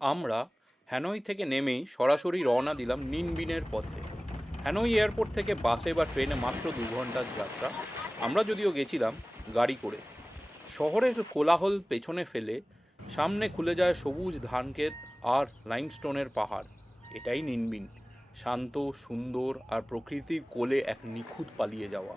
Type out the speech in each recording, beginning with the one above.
আমরা হ্যানয় থেকে নেমেই সরাসরি রওনা দিলাম নিনবিনের পথে। হ্যানয় এয়ারপোর্ট থেকে বাসে বা ট্রেনে মাত্র দু ঘণ্টার যাত্রা। আমরা যদিও গেছিলাম গাড়ি করে। শহরের কোলাহল পেছনে ফেলে সামনে খুলে যায় সবুজ ধানক্ষেত আর লাইমস্টোনের পাহাড়। এটাই নিনবিন, শান্ত, সুন্দর আর প্রকৃতির কোলে এক নিখুঁত পালিয়ে যাওয়া।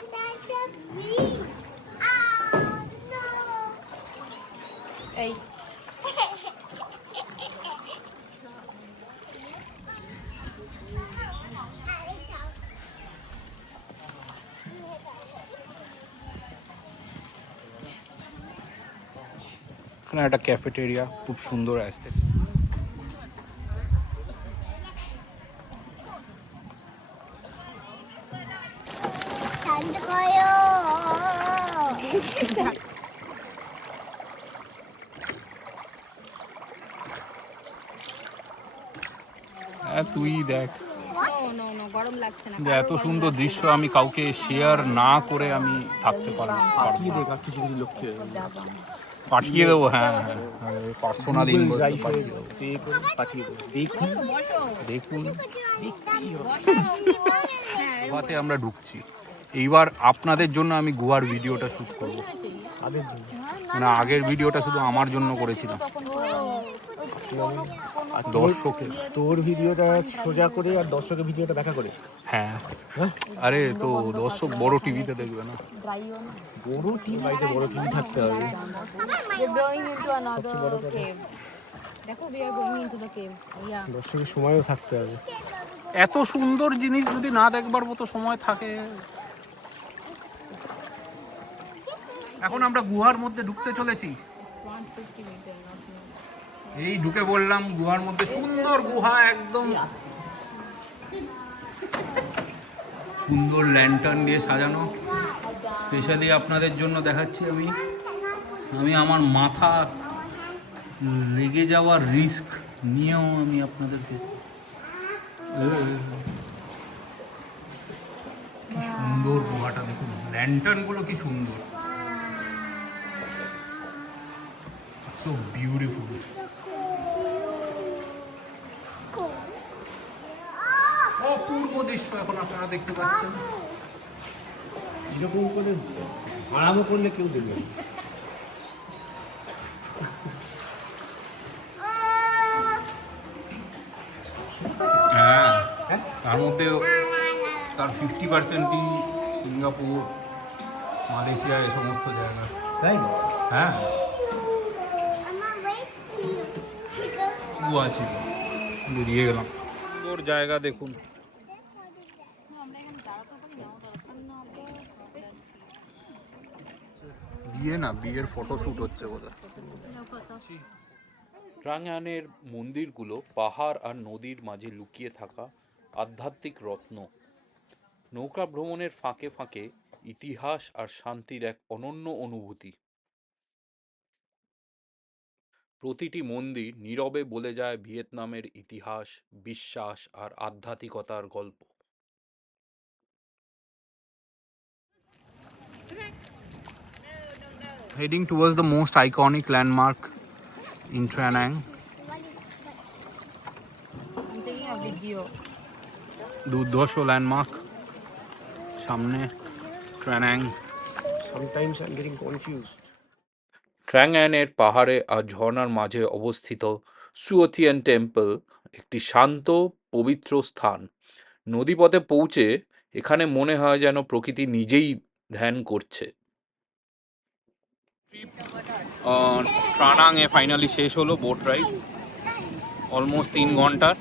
এখানে একটা ক্যাফেটেরিয়া খুব সুন্দর আসতে হ্যাঁ। তুই দেখ। যে এত সুন্দর দৃশ্য আমি কাউকে শেয়ার না করে আমি থাকতে পারব। কিছু কিছু লোককে? পাঠিয়ে দেবো হ্যাঁ হ্যাঁ পার্সোনাল সেভ পাঠিয়ে দেবো। দেখুন হ্যাঁ আমরা ঢুকছি। এইবার আপনাদের জন্য আমি গোয়ার ভিডিওটা শ্যুট করব। মানে আগের ভিডিওটা শুধু আমার জন্য করেছিলাম। আর দর্শকের তোর ভিডিওটা সোজা করে আর দর্শকের ভিডিওটা দেখা করে। হ্যাঁ। হ্যাঁ? আরে তো দর্শক বড় টিভিতে দেখবে না। বড় টিম বাড়িতে বড় টিম থাকতে হবে. দর্শকের সময়ও থাকতে হবে। এত সুন্দর জিনিস যদি না দেখবার মতো সময় থাকে। এখন আমরা গুহার মধ্যে ঢুকতে চলেছি। এই ঢুকে বললাম গুহার মধ্যে সুন্দর গুহা একদম। সুন্দর ল্যান্টার্ন দিয়ে সাজানো। স্পেশালি আপনাদের জন্য দেখাচ্ছি আমি। আমি আমার মাথা লেগে যাওয়ার রিস্ক নিয়েও আমি আপনাদেরকে কি সুন্দর গুহাটা দেখুন। ল্যান্টার্নগুলো কি সুন্দর। সো বিউটিফুল অপূর্ব দৃশ্য এখন আপনারা দেখতে পাচ্ছেন। এরকম করে আরামও করলে কেউ দেবে না। হ্যাঁ তার মধ্যে তার ফিফটি পার্সেন্টই সিঙ্গাপুর মালয়েশিয়া এই সমস্ত জায়গা। তাই? হ্যাঁ আমার ওয়েট গুয়া ছিল। বেরিয়ে গেলাম। সুন্দর জায়গা দেখুন। বিয়ে না বিয়ের ফটোশ্যুট হচ্ছে বোধহয়। ট্রাংয়ানের মন্দিরগুলো পাহাড় আর নদীর মাঝে লুকিয়ে থাকা আধ্যাত্মিক রত্ন। নৌকা ভ্রমণের ফাঁকে ফাঁকে ইতিহাস আর শান্তির এক অনন্য অনুভূতি। প্রতিটি মন্দির নীরবে বলে যায় ভিয়েতনামের ইতিহাস বিশ্বাস আর আধ্যাত্মিকতার গল্প। Heading towards the most iconic landmark in Tranang, I'm. দুর্ধর্ষ ল্যান্ডমার্ক সামনে ট্রানাং সামটাইমস আই এম গেটিং ট্র্যাংঅ্যানের পাহাড়ে আর ঝর্ণার মাঝে অবস্থিত সুয়থিয়ান টেম্পল একটি শান্ত, পবিত্র স্থান। নদীপথে পৌঁছে এখানে মনে হয় যেন প্রকৃতি নিজেই ধ্যান করছে। ট্রানাং এ ফাইনালি শেষ হলো বোট রাইড অলমোস্ট তিন ঘণ্টার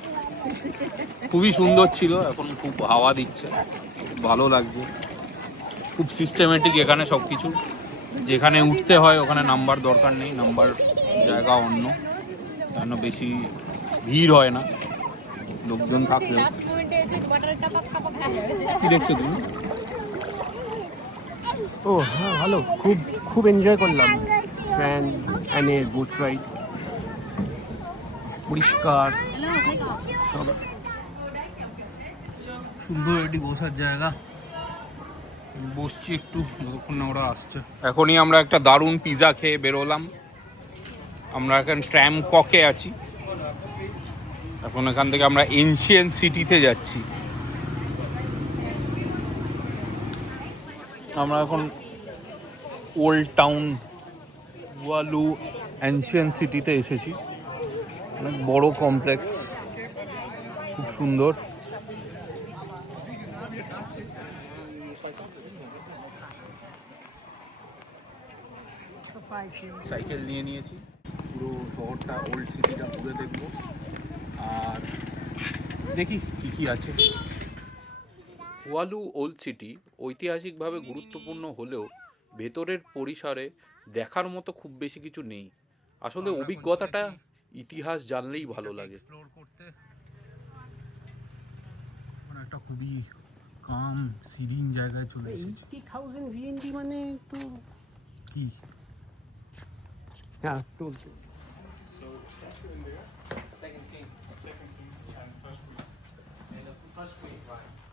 খুবই সুন্দর ছিল, এখন খুব হাওয়া দিচ্ছে। ভালো লাগছে। খুব সিস্টেমেটিক এখানে সব কিছু যেখানে উঠতে হয় ওখানে নাম্বার দরকার নেই নাম্বার জায়গা অন্য। কেন বেশি ভিড় হয় না। লোকজন থাকলেও। খায় কি দেখছ তুমি? ও হ্যাঁ ভালো। খুব খুব এনজয় করলাম। ফ্যান ফ্যানের বুট রাইড পরিষ্কার। সব সুন্দর একটি বসার জায়গা। বসছি একটু, যতক্ষণ না ওরা আসছে। এখনই আমরা একটা দারুণ পিৎজা খেয়ে বেরোলাম। আমরা এখন ট্র্যাম ককে আছি। এখন এখান থেকে আমরা এনশিয়েন্ট সিটিতে যাচ্ছি। আমরা এখন ওল্ড টাউন ওয়ালু অ্যানশিয়েন্ট সিটিতে এসেছি। অনেক বড় কমপ্লেক্স খুব সুন্দর। সাইকেল নিয়ে নিয়েছি। পুরো শহরটা ওল্ড সিটিটা ঘুরে দেখব। আর দেখি কি কি আছে। ওয়ালু ওল্ড সিটি ঐতিহাসিকভাবে গুরুত্বপূর্ণ হলেও ভেতরের পরিসরে দেখার মতো খুব বেশি কিছু নেই। আসলে অভিজ্ঞতাটা ইতিহাস জানলেই ভালো লাগে। একটা খুবই কাম সিরিং জায়গায় চলে এসেছে এইটি থাউজেন্ড ভিএনডি মানে তো কি হ্যাঁ চলছে Second king. Second king. Yeah. And first queen. And the first queen, right.